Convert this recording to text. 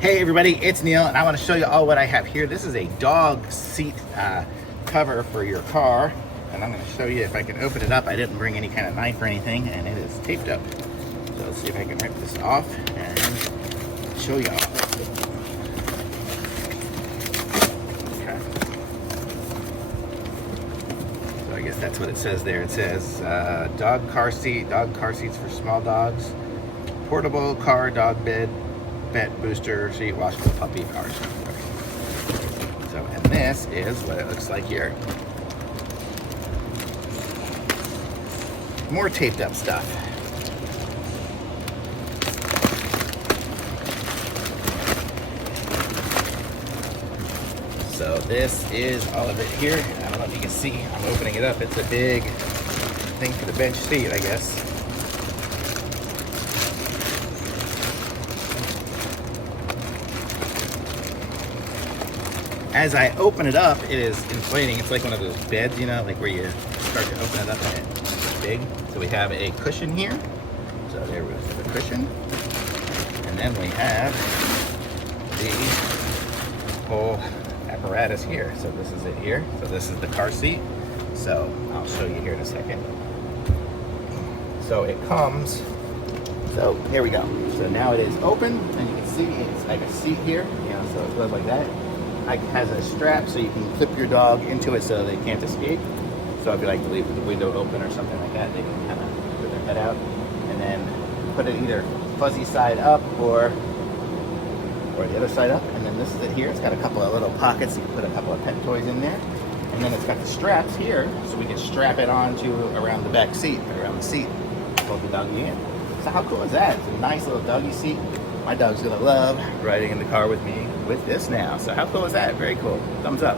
Hey everybody, it's Neil and I want to show you all what I have here. This is a dog seat cover for your car, and I'm going to show you if I can open it up. I didn't bring any kind of knife or anything, and it is taped up. So let's see if I can rip this off and show you all. Okay. So I guess that's what it says there. It says dog car seats for small dogs, portable car dog bed, pet booster seat, washable puppy cars. Okay. So, and this is what it looks like here. More taped up stuff. So this is all of it here. I don't know if you can see, I'm opening it up. It's a big thing for the bench seat, I guess. As I open it up, it is inflating. It's like one of those beds, you know, like where you start to open it up and it's big. So we have a cushion here. So there we go, the cushion. And then we have the whole apparatus here. So this is it here. So this is the car seat. So I'll show you here in a second. So it comes, so here we go. So now it is open, and you can see it's like a seat here, you know, so it goes like that. It has a strap so you can clip your dog into it so they can't escape. So if you like to leave the window open or something like that, they can kind of put their head out and then put it either fuzzy side up or the other side up. And then this is it here. It's got a couple of little pockets. You can put a couple of pet toys in there. And then it's got the straps here so we can strap it onto around the back seat, around the seat, hold the doggy in. So how cool is that? It's a nice little doggy seat. My dog's gonna love riding in the car with me with this now. So how cool is that? Very cool. Thumbs up.